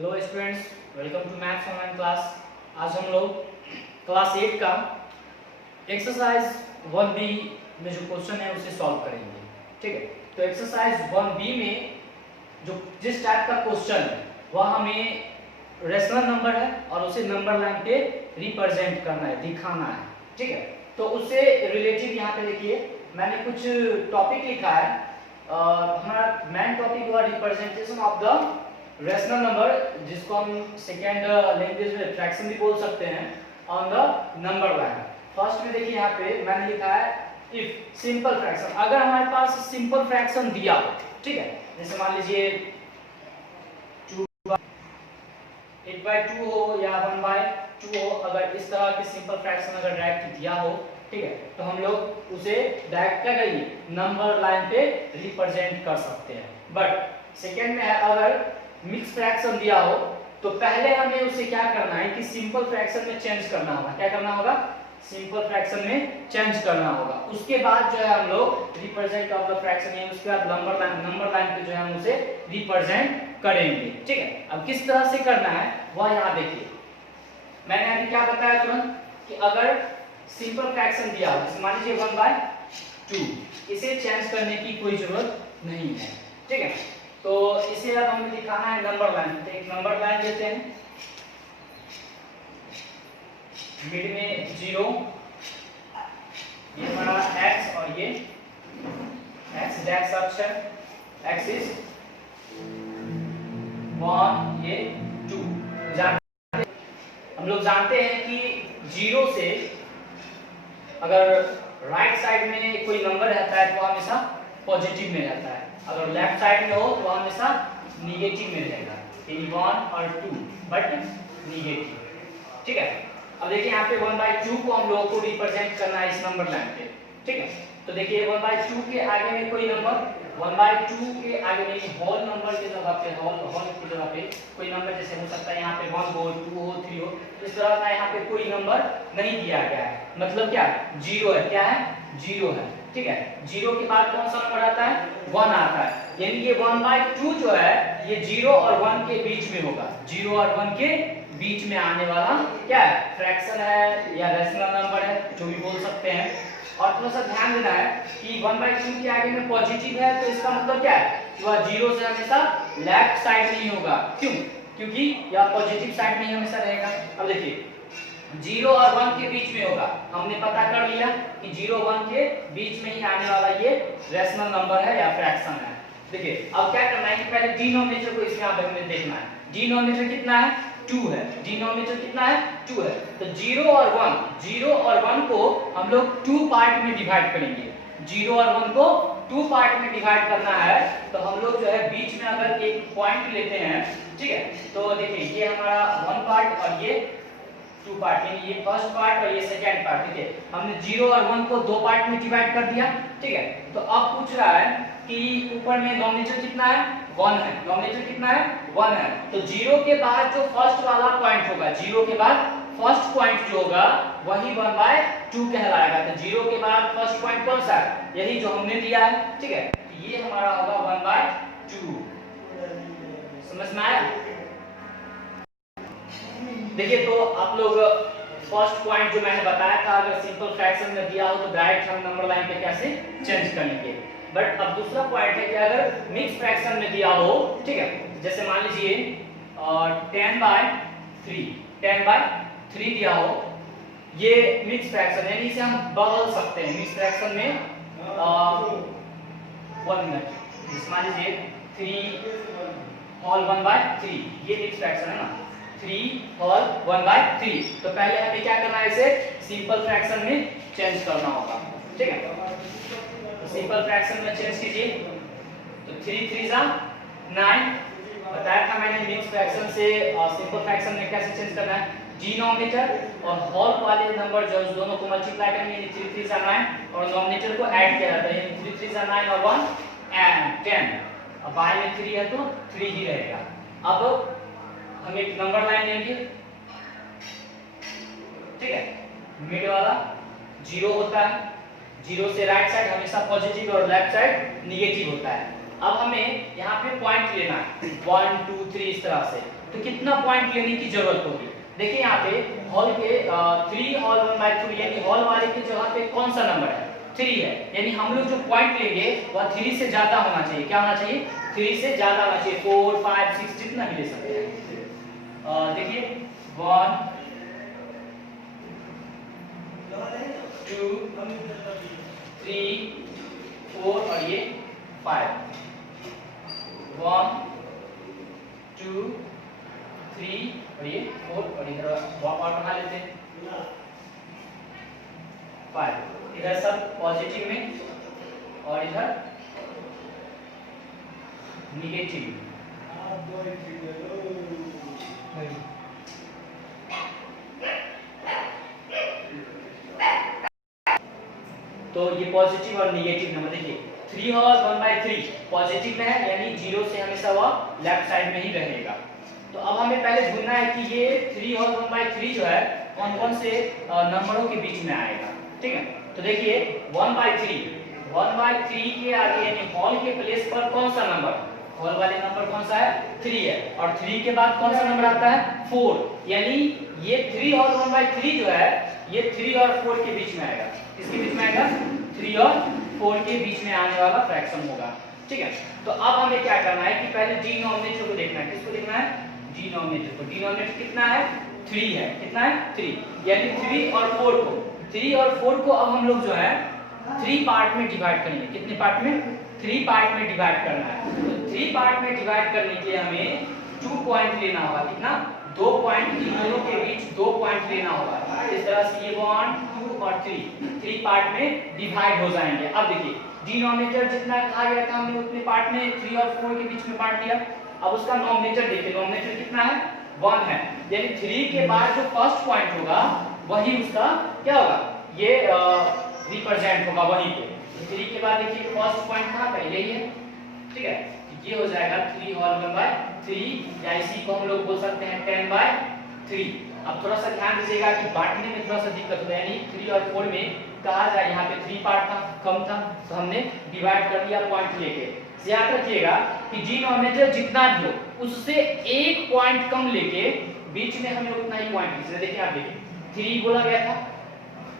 Hello students, welcome to maths online class. आज हम लोग क्लास 8 का एक्सरसाइज 1B में जो क्वेश्चन है उसे सॉल्व करेंगे। ठीक है, तो एक्सरसाइज 1B में जिस टाइप का क्वेश्चन है वह हमें रेशनल नंबर है और उसे नंबर लाइन पे रिप्रेजेंट करना है, दिखाना है। ठीक है, तो उससे रिलेटेड यहाँ पे देखिए मैंने कुछ टॉपिक लिखा है। हमारा मेन टॉपिक हुआ representation of the rational number, जिसको हम सेकेंड लैंग्वेज में फ्रैक्शन भी बोल सकते हैं, on the number line. First में देखिए यहाँ पे मैंने लिखा है इफ सिंपल फ्रैक्शन, अगर हमारे पास सिंपल फ्रैक्शन दिया हो, ठीक है, जैसे मान लीजिए 8/2 हो या 1/2 हो, अगर इस तरह के सिंपल फ्रैक्शन अगर डायरेक्ट दिया हो, ठीक है, तो हम लोग उसे डायरेक्ट क्या करेंगे, नंबर लाइन पे रिप्रेजेंट कर सकते हैं। बट सेकेंड में है अगर मिक्स फ्रैक्शन दिया हो तो पहले हमें उसे क्या करना है कि सिंपल फ्रैक्शन में चेंज करना होगा। क्या करना होगा? सिंपल फ्रैक्शन में चेंज करना होगा। उसके बाद जो है हम लोग रिप्रेजेंट ऑफ द फ्रैक्शन है, उसके बाद नंबर लाइन पे जो है हम उसे रिप्रेजेंट करेंगे। ठीक है, अब किस तरह से करना है वह यहाँ देखिए। मैंने अभी क्या बताया तुरंत कि अगर सिंपल फ्रैक्शन दिया हो, जैसे मान लीजिए 1/2, इसे चेंज करने की कोई जरूरत नहीं है। ठीक है, तो इसे अब हमें दिखाना है नंबर लाइन। तो एक नंबर लाइन लेते हैं, मिड में 0, ये हमारा x और ये x डैश अक्ष है, एक्सिस 1, ये 2। हम लोग जानते हैं कि 0 से अगर राइट साइड में कोई नंबर रहता है तो हमेशा पॉजिटिव में रहता है, अगर लेफ्ट साइड में हो तो हमेशा निगेटिव में रहेगा, यानी 1 और 2 बट निगेटिव। ठीक है, अब देखिए यहाँ पे 1/2 को हम लोगों को रिप्रेजेंट करना है इस नंबर लाइन पे। ठीक है, तो देखिए 1/2 के आगे में कोई नंबर, 1/2 के आगे में होल नंबर की जगह पे, होल की जगह पे कोई नंबर, जैसे हो सकता है यहाँ पे 1 हो, 2 हो, 3 हो, इस तरह का यहाँ पे कोई नंबर नहीं दिया गया है। मतलब क्या? 0 है। क्या है? 0 है। ठीक है, 0 के बाद कौन सा नंबर आता है? 1 आता है, यानी ये 1/2 जो है ये 0 और 1 के बीच में होगा। 0 और 1 के बीच में आने वाला क्या है? फ्रैक्शन है या रेशनल नंबर है, जो भी बोल सकते हैं। और थोड़ा सा ध्यान देना है कि 1/2 के आगे में पॉजिटिव है, तो इसका मतलब क्या है? वह 0 से हमेशा लेफ्ट साइड नहीं होगा। क्यों? क्योंकि यह पॉजिटिव साइड में ही हमेशा रहेगा। अब देखिए 0 और 1 के बीच में होगा, हमने पता कर लिया कि 0 1 के बीच में ही आने वाला ये रेशनल नंबर है या फ्रैक्शन है। देखिए अब क्या करना है कि पहले डिनोमिनेटर को इसमें आप हमें देखना है। डिनोमिनेटर कितना है? 2 है। डिनोमिनेटर कितना है? 2 है। तो 0 और 1 को हम लोग 2 पार्ट में डिवाइड करेंगे। 0 और 1 को 2 पार्ट में डिवाइड करना है, तो हम लोग जो है बीच में अगर एक पॉइंट लेते हैं, ठीक है, तो देखिए ये हमारा 1 पार्ट और ये 2 पार्ट, यानी ये फर्स्ट पार्ट और ये सेकंड पार्ट। ठीक है, हमने 0 और 1 को 2 पार्ट में डिवाइड कर दिया। ठीक है, तो अब पूछ रहा है कि ऊपर में डिनोमिनेटर कितना है? 1 है। डिनोमिनेटर कितना है? 1 है। तो 0 के बाद जो फर्स्ट वाला पॉइंट होगा, 0 के बाद फर्स्ट पॉइंट जो होगा वही 1/2 कहलाएगा। तो 0 के बाद फर्स्ट पॉइंट कौन सा है? यही जो हमने दिया है। ठीक है, तो ये हमारा होगा 1/2। समझ में आया? देखिए तो आप लोग फर्स्ट पॉइंट जो मैंने बताया था, अगर सिंपल फ्रैक्शन में दिया हो तो डायरेक्ट हम नंबर लाइन पे कैसे चेंज करेंगे। बट अब दूसरा पॉइंट है कि अगर मिक्स फ्रैक्शन में दिया हो, ठीक है, जैसे मान लीजिए 10/3 दिया हो, ये मिक्स फ्रैक्शन है, इसे हम बदल सकते हैं मिक्स फ्रैक्शन में। 1 मिनट, जैसे मान लीजिए 3 होल 1/3, ये मिक्स फ्रैक्शन है ना, 3 होल 1/3। तो पहले हमें क्या करना है, इसे सिंपल फ्रैक्शन में चेंज करना होगा। ठीक है, तो सिंपल फ्रैक्शन में चेंज कीजिए। तो 3 3 9 बताया था मैंने मिक्स फ्रैक्शन से सिंपल फ्रैक्शन में कैसे चेंज करना है। डिनोमिनेटर और होल वाले नंबर जो है दोनों को मल्टीप्लाई करेंगे, यानी 3 3 9, और डिनोमिनेटर को ऐड किया जाता है, यानी 3 3 9 और 1 and 10। अब बाय में 3 है तो 3 ही रहेगा। अब हम एक नंबर लाइन लेंगे, ठीक है, मिड वाला 0 होता है, 0 से राइट साइड हमेशा पॉजिटिव और लेफ्ट साइड निगेटिव होता है। अब हमें यहाँ पे पॉइंट लेना है 1 2 3 इस तरह से। तो कितना पॉइंट लेने की जरूरत होगी? देखिए यहाँ पे हॉल के 3 हॉल 1/3 यानी हॉल वाले की जगह पे कौन सा नंबर है? 3 है, यानी हम लोग जो पॉइंट लेंगे वह 3 से ज्यादा होना चाहिए। क्या होना चाहिए? 3 से ज्यादा होना चाहिए। 4 5 6 जितना भी ले सकते हैं। देखिए 1 2 3 4 और ये 5। 1 2 3 और ये 4 और इधर वॉक आउट बना लेते हैं 5। इधर सब पॉजिटिव में और इधर निगेटिव में। तो ये पॉजिटिव और निगेटिव नंबर देखिए 3 और 1/3 पॉजिटिव में है, यानी 0 से हमेशा वह लेफ्ट साइड में ही रहेगा। तो अब हमें पहले ढूंढना है कि ये 3 और 1/3 जो है कौन कौन से नंबरों के बीच में आएगा। ठीक है, तो देखिए 1/3 के आगे यानी हॉल के प्लेस पर कौन सा नंबर, हॉल वाले नंबर कौन सा है? 3 है, और 3 के बाद कौन सा नंबर आता है? 4, यानी ये 3 और 1/3 जो है ये 3 और 4 के बीच में आएगा। किसके बीच में आएगा? 3 और 4 के बीच में आने वाला फ्रैक्शन होगा। ठीक है, तो अब हमें क्या करना है कि पहले डिनोमिनेटर को देखना है। किसको देखना है? डिनोमिनेटर को। डिनोमिनेटर कितना है? 3 है। कितना है? 3, यानी 3 और 4 को अब हम लोग जो है 3 पार्ट में डिवाइड करेंगे। कितने पार्ट में? 3 पार्ट में डिवाइड करना है। तो 3 पार्ट में डिवाइड करने के लिए हमें 2 पॉइंट लेना होगा। कितना? 2 पॉइंट, इन दोनों के बीच 2 पॉइंट लेना होगा। इस तरह से ये 1 2 और 3 पार्ट में डिवाइड हो जाएंगे। अब देखिए डिनोमिनेटर जितना कहा गया था हमने उतने पार्ट में 3 और 4 के बीच में बांट दिया। अब उसका नोमिनेटर देखिए, नोमिनेटर कितना है? 1 है, यानी 3 के बाद जो फर्स्ट पॉइंट होगा वही उसका क्या होगा? ये रिप्रेजेंट होगा वहीं पे। तो 3 के बाद देखिए फर्स्ट पॉइंट कहां पे? यही है। ठीक है, ये हो जाएगा 3 होल 1/3, या इसी को हम लोग बोल सकते हैं 10/3। अब थोड़ा सा ध्यान दीजिएगा कि बांटने में थोड़ा सा दिक्कत हो, यानी 3 और 4 में कहा जाए यहाँ पे 3 पार्ट था, कम था, तो हमने डिवाइड कर दिया पॉइंट लेके। याद रखिएगा कि डिनोमिनेटर जितना भी हो उससे 1 पॉइंट कम लेके बीच में हमें उतना ही पॉइंट लिखना है। देखिए आप देखिए 3 बोला गया था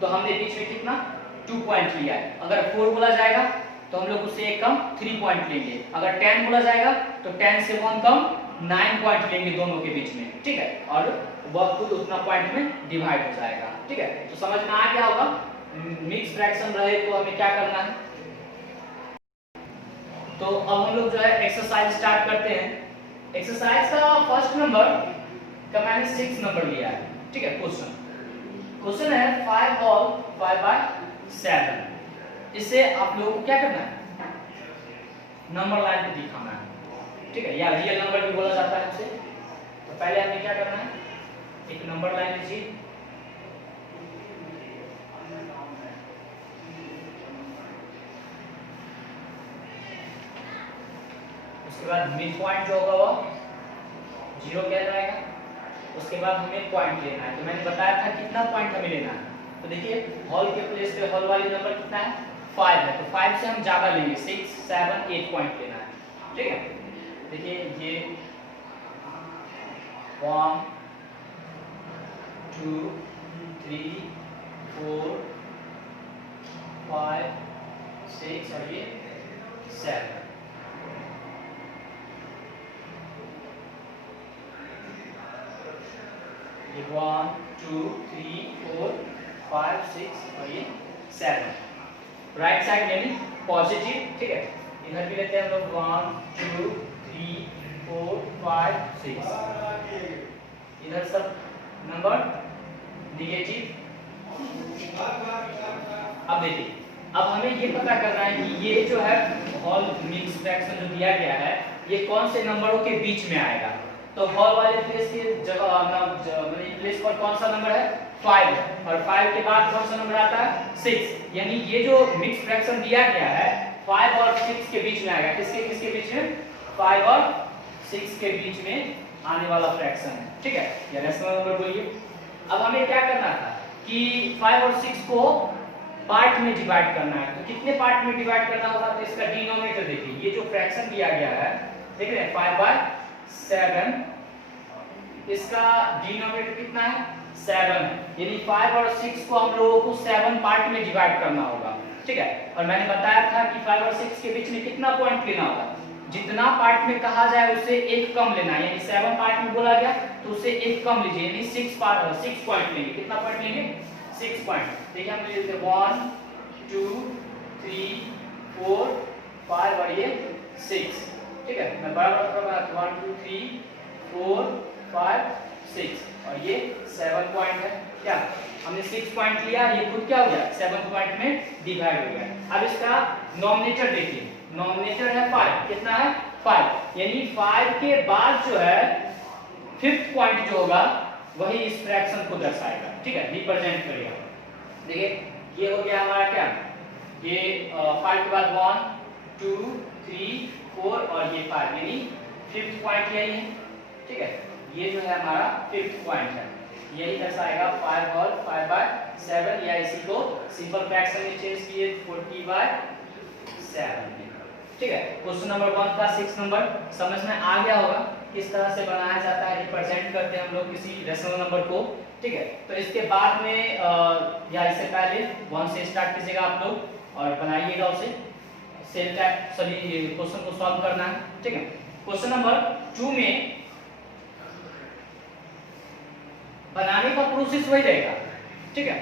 तो हमने बीच में कितना? 2 पॉइंट लिया है। अगर 4 बोला जाएगा तो हम लोग उससे एक कम 3 पॉइंट लेंगे। अगर 10 बोला जाएगा तो 10 से 1 कम 9 पॉइंट लेंगे दोनों के बीच में। ठीक है, और वह खुद उतना पॉइंट में डिवाइड हो जाएगा। ठीक है, तो समझ में आ गया होगा। मिक्स फ्रैक्शन रहे तो हमें क्या करना है। तो अब हम लोग जो है एक्सरसाइज स्टार्ट करते हैं। एक्सरसाइज का फर्स्ट नंबर का मैंने 6 नंबर लिया है। ठीक है, क्वेश्चन है 5 होल 5/7। इससे आप लोगों को क्या करना है? नंबर लाइन पे दिखाना है। ठीक है, या रियल नंबर भी बोला जाता है उसे। तो पहले हमें क्या करना है? एक नंबर लाइन लीजिए, उसके बाद मिड पॉइंट जो होगा वो 0 किया जाएगा। उसके बाद हमें पॉइंट लेना है। तो मैंने बताया था कितना पॉइंट हमें लेना है। तो देखिए हॉल के प्लेस पे हॉल वाली नंबर कितना है? 5 है, तो 5 से हम ज्यादा लेंगे, 6 7 8 पॉइंट लेना है। ठीक है, देखिए ये 1 2 3 4 5 6 और ये 7। ये 1 2 3 4 5 6 और ये 7। राइट साइड यानी पॉजिटिव। ठीक है, इधर भी लेते हैं हम लोग 1 2 3 4 5 6। इधर सब नंबर निगेटिव। अब देखिए, अब हमें ये पता करना है कि ये जो है हॉल मिक्स फ्रैक्शन जो दिया गया है ये कौन से नंबरों के बीच में आएगा। तो हॉल वाले प्लेस की जगह प्लेस पर कौन सा नंबर है? 5 है, और 5 के बाद कौन सा नंबर आता है? 6। यानी ये जो मिक्स फ्रैक्शन दिया गया है 5 और 6 के बीच में आएगा। किसके किसके बीच में? 5 और 6 के बीच में आने वाला फ्रैक्शन है। ठीक है, या रेशनल नंबर बोलिए। अब हमें क्या करना था कि 5 और 6 को पार्ट में डिवाइड करना है। तो कितने पार्ट में डिवाइड करना होगा, तो इसका डिनोमिनेटर देखिए, ये जो फ्रैक्शन दिया गया है देख रहे हैं 5/7, इसका डिनोमिनेटर कितना है 7 है, यानी 5 और 6 को हम लोगों को 7 पार्ट में डिवाइड करना होगा, ठीक है। और मैंने बताया था कि 5 और 6 के बीच में कितना पॉइंट लेना होगा, जितना पार्ट में कहा जाए उससे एक कम लेना है, यानी 7 पार्ट में बोला गया तो उससे एक कम लीजिए, यानी 6 पॉइंट लेंगे। कितना पॉइंट लेंगे 6 पॉइंट। देखिए हम ले लेते हैं 1 2 3 4 5 और ये 6, ठीक है। मैं बराबर बनाता हूं 1 2 3 4 5 6 और ये 7 पॉइंट है। क्या हमने 6 पॉइंट लिया, ये खुद क्या हो गया 7 पॉइंट में डिवाइड हो गया। अब इसका नॉमिनेटर देखिए, नॉमिनेटर है 5, कितना है 5, यानी 5 के बाद जो है 5th पॉइंट जो होगा वही इस फ्रैक्शन को दर्शाएगा, ठीक है, रिप्रेजेंट करेगा। देखिए ये हो गया हमारा क्या, ये 5 के बाद 1 2 3 4 और ये 5, यानी 5th पॉइंट यही है, ठीक है। ये जो है हमारा 5th पॉइंट है, यही दर्शाएगा 5 और 5/7, या इसी को सिंपल फ्रैक्शन में चेंज किए 40/7, ठीक है। क्वेश्चन नंबर 1 का 6 नंबर समझ में आ गया होगा, किस तरह से बनाया जाता है, रिप्रेजेंट करते हैं हम लोग किसी रेशनल नंबर को, ठीक है। तो इसके बाद में या इससे पहले 1 से स्टार्ट कीजिएगा आप लोग और बनाइएगा उसे, सेम टाइप सभी क्वेश्चन को सॉल्व करना है, ठीक है। क्वेश्चन नंबर 2 में बनाने का प्रोसेस वही रहेगा, ठीक है।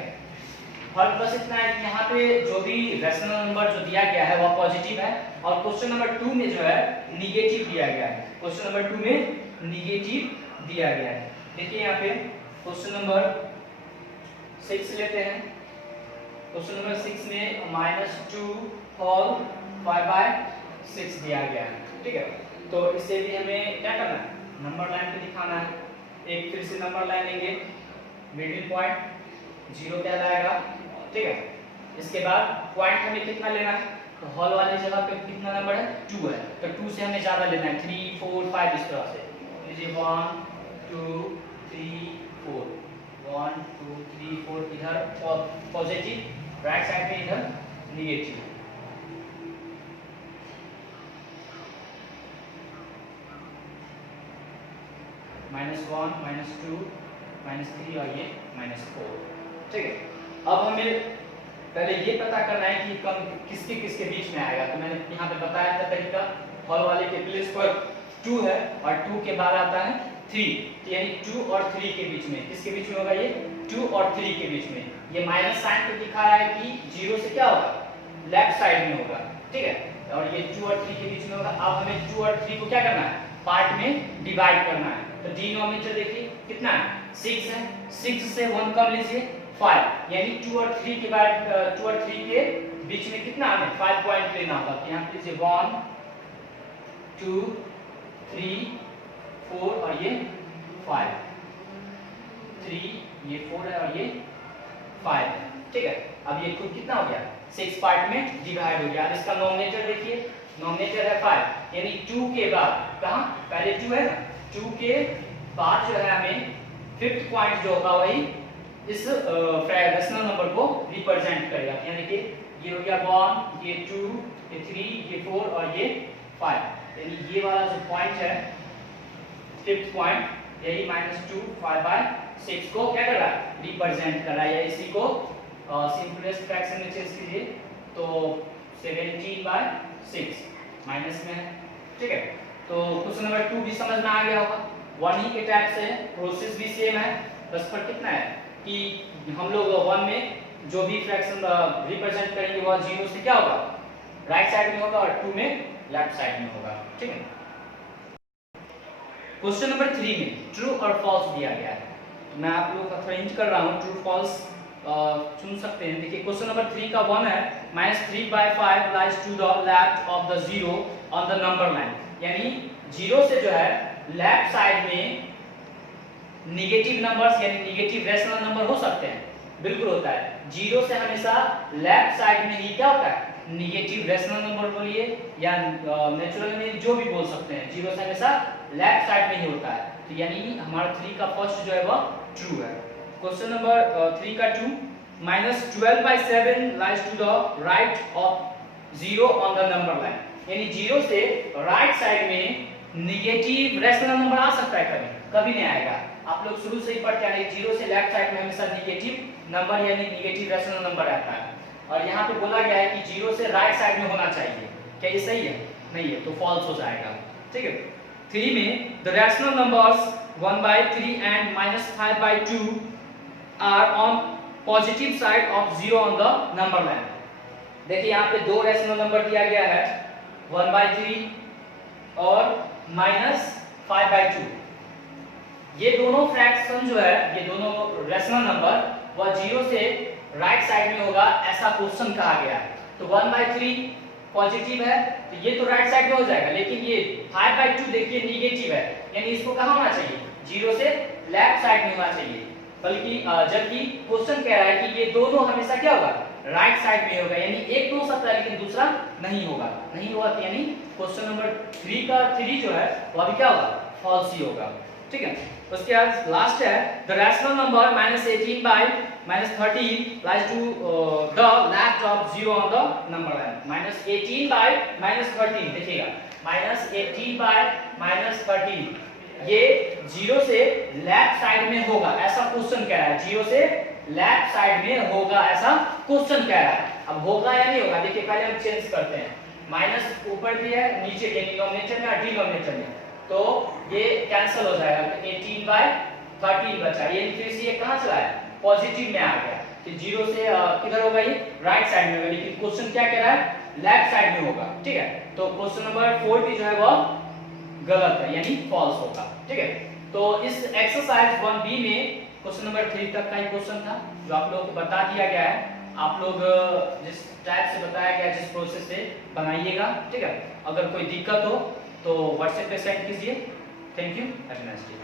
फर्क बस इतना है कि यहाँ पे जो भी रेशनल नंबर जो दिया गया है वह पॉजिटिव है, और क्वेश्चन नंबर 2 में जो है निगेटिव दिया गया है। क्वेश्चन नंबर 2 में निगेटिव दिया गया है। देखिए यहाँ पे क्वेश्चन नंबर 6 लेते हैं। क्वेश्चन नंबर 6 में -2 होल 5/6 दिया गया है, ठीक है। तो इससे भी हमें क्या करना है, नंबर लाइन पे दिखाना है। एक फिर से नंबर लाइन लेंगे, मिडिल पॉइंट 0 कहलाएगा, ठीक है। इसके बाद पॉइंट हमें कितना लेना है, तो हॉल वाली जगह पे कितना नंबर है 2 है, तो 2 से हमें ज्यादा लेना है 3 4 5 इस तरह से लीजिए 1 2 3 4 1 2 3 4, इधर पॉजिटिव, राइट साइड में इधर निगेटिव, -1 -2 -3 और ये -4, ठीक है। अब हमें पहले ये पता करना है कि कम किसके किसके बीच में आएगा। तो मैंने यहाँ पे बताया था तरीका, हॉल वाले के प्लेस पर 2 है और 2 के बाद आता है 3, तो यानी 2 और 3 के बीच में, किसके बीच में होगा ये 2 और 3 के बीच में। ये माइनस साइन तो दिखा रहा है कि 0 से क्या होगा लेफ्ट साइड में होगा, ठीक है, और ये 2 और 3 के बीच में होगा। अब हमें 2 और 3 को क्या करना है, पार्ट में डिवाइड करना है। तो डिनोमिनेटर देखिए कितना है 6 है, 6 से 1 कम लीजिए 5, यानी 2 और 3 के बाद 2 और 3 के बीच में कितना हमें 5 पॉइंट लेना होगा। तो यहाँ पे लीजिए 1 2 3 4 और ये 5, 3 ये 4 है और ये 5 है, ठीक है। अब ये कुल कितना हो गया 6 पार्ट में डिवाइड हो गया। अब इसका नोमिनेटर देखिए, नोमिनेटर है 5, यानी 2 के बाद कहाँ पहले 2 है ना, 2 के बाद जो है हमें 5th पॉइंट जो होगा वही इस फ्रैक्शनल नंबर को रिप्रेजेंट करेगा। यानी कि ये हो गया 1 ये 2 ये 3 ये 4 और ये 5, यानी ये वाला जो पॉइंट है 5th पॉइंट, यही -2 5/6 को क्या कर रहा है रिप्रेजेंट कर रहा है। या इसी को सिंपलेस्ट फ्रैक्शन में चेंज कीजिए तो 17/6 माइनस में है, ठीक है। तो क्वेश्चन नंबर 2 भी समझ में आ गया होगा, 1 ही के टाइप से प्रोसेस भी सेम है, बस पर कितना है कि हम लोग 1 में जो भी फ्रैक्शन रिप्रेजेंट करेंगे वह 0 से क्या होगा राइट साइड में होगा और 2 में लेफ्ट साइड में होगा, ठीक है। क्वेश्चन नंबर 3 में ट्रू और फॉल्स दिया गया है, मैं आप लोगों का थोड़ा इंच कर रहा हूँ, ट्रू फॉल्स चुन सकते हैं। देखिए क्वेश्चन नंबर 3 का 1 है -3/5 lies to the left of the 0 on the number line, यानी 0 से जो है लेफ्ट साइड में निगेटिव नंबर्स यानी निगेटिव रेशनल नंबर हो सकते हैं, बिल्कुल होता है। 0 से हमेशा लेफ्ट साइड में ही क्या होता है निगेटिव रेशनल नंबर बोलिए या नेचुरल में जो भी बोल सकते हैं, 0 से हमेशा लेफ्ट साइड में ही होता है। तो यानी हमारा 3 का फर्स्ट जो है वह ट्रू है। क्वेश्चन नंबर 3 का 2 -12/7 lies to the right of 0 on the number line। यानी 0 से राइट साइड में नेगेटिव रैशनल नंबर आ सकता है, कभी नहीं आएगा। आप लोग शुरू से ही पढ़ते आ रहे हैं 0 से लेफ्ट साइड में हमेशा नेगेटिव नंबर यानी नेगेटिव रैशनल नंबर रहता है। और यहाँ पे बोला गया है कि 0 से राइट साइड में होना चाहिए। क्या ये सही है? नहीं है, तो फॉल्स हो जाएगा। ठीक है। 3 में the rational numbers 1/3 and -5/2 are on positive side of 0 on the number line. देखिए यहाँ पे दो रैशनल नंबर दिया गया है, 1/3 और -5/2। ये दोनों फ्रैक्शन जो है, ये दोनों रैशनल नंबर वह 0 से राइट साइड में होगा, ऐसा क्वेश्चन कहा गया है। तो 1/3 पॉजिटिव है तो ये तो राइट साइड में हो जाएगा, लेकिन ये 5/2 देखिए नेगेटिव है, यानी इसको कहाँ होना चाहिए? 0 से लेफ्ट साइड में होना चाहिए। बल्कि जबकि क्वेश्चन कह रहा है कि ये दोनों हमेशा क्या होगा? राइट साइड में होगा, यानी एक तो हो सकता है लेकिन दूसरा नहीं होगा। नहीं होगा तो यानी क्वेश्चन नंबर 3 का 3 जो है वो अभी क्या होगा? फॉल्स ही होगा। ठीक है। उसके बाद लास्ट है the rational number -18/-13 lies to the left of 0 on the number line। -18/-13 देखिएगा, -18/-13 ये 0 से लेफ्ट साइड में होगा, ऐसा क्वेश्चन कह रहा है। 0 से लेफ्ट साइड में होगा, ऐसा क्वेश्चन कह रहा है। अब होगा या नहीं होगा, देखिए पहले हम चेंज करते हैं। माइनस ऊपर दिया है, नीचे डिनोमिनेटर में और डिनोमिनेटर में, तो ये कैंसिल हो जाएगा। 18/13 बचा, ये फिर से ये कहां चला है? पॉजिटिव में आ गया। कि 0 से किधर होगा? ये राइट साइड में होगा, लेकिन क्वेश्चन क्या कह रहा है? लेफ्ट साइड में होगा। ठीक है। तो क्वेश्चन नंबर 4 भी जो है वो गलत है, यानी फॉल्स होगा। ठीक है। तो इस एक्सरसाइज 1B में क्वेश्चन नंबर 3 तक का ही क्वेश्चन था, जो आप लोगों को बता दिया गया है। आप लोग जिस टाइप से बताया गया, जिस प्रोसेस से बनाइएगा। ठीक है। अगर कोई दिक्कत हो तो व्हाट्सएप पे सेंड कीजिए। Thank you, have a nice day.